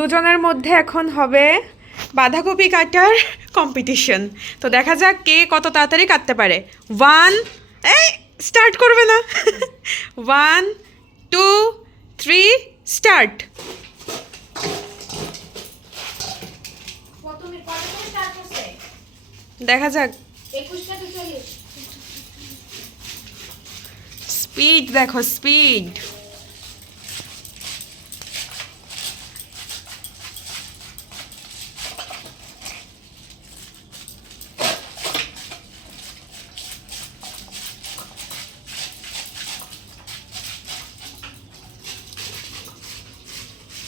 দুজনের মধ্যে এখন হবে বাঁধাকপি কাটার কম্পিটিশন। তো দেখা যাক কে কত তাড়াতাড়ি কাটতে পারে। 1 এই স্টার্ট করবে না 1 2 3 স্টার্ট। দেখা যাক, স্পিড দেখো, স্পিড।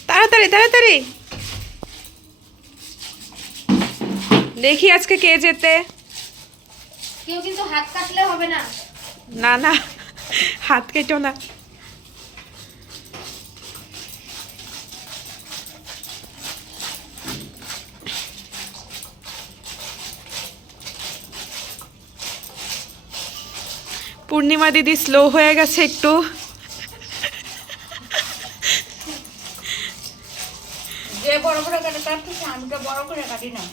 তাড়াতাড়ি তাড়াতাড়ি, দেখি আজকে কে জেতে। কেউ কিন্তু হাত কাটলে হবে না। না না, হাত কেটো না। পূর্ণিমা দিদি স্লো হয়ে গেছে একটু। যে বড় করে কাটে তার থেকে আমি তো বড় করে কাটি না।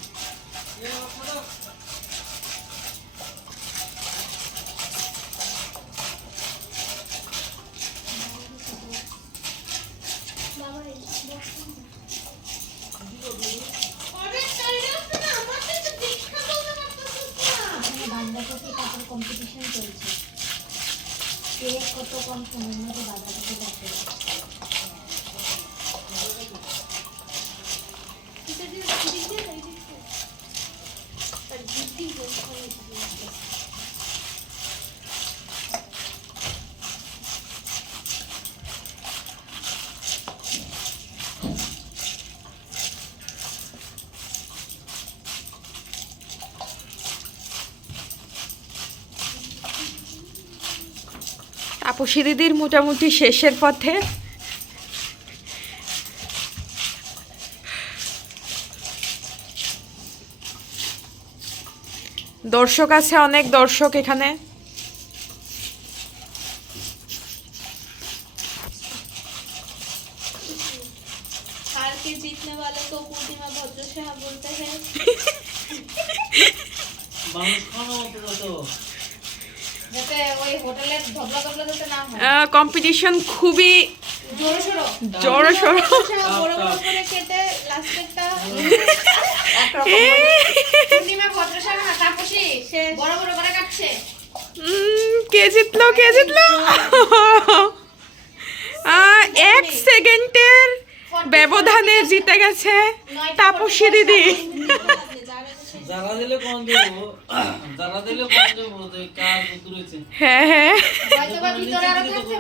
বাঁধাকপি কাটার কম্পিটিশন চলছে, কে কত কম সময়ের মধ্যে বাঁধাকপি কাটতে পারে। তাপসী দিদির মোটামুটি শেষের পথে। দর্শক আছে, অনেক দর্শক এখানে। हार के जीतने वालों को पूर्णिमा भद्र शाह बोलते हैं। যাতে ওই হোটেলের ধবলা ধবলা যাতে না হয়। কম্পিটিশন খুবই জোরসোর। বড় বড় করে কেটে লাস্টেরটা পূর্ণিমা ভদ্র শাহ না তাপসী বড় বড় করে কাটছে। কে জিতলো, কে জিতলো? 1 সেকেন্ডের ব্যবধানে জিতে গেছে তাপসী দিদি। যারা দিলে কোন দেব, যারা দিলে কোন দেব, কার দূরেছে। হ্যাঁ হ্যাঁ, হয়তো বা ভিতরে আরো থাকতে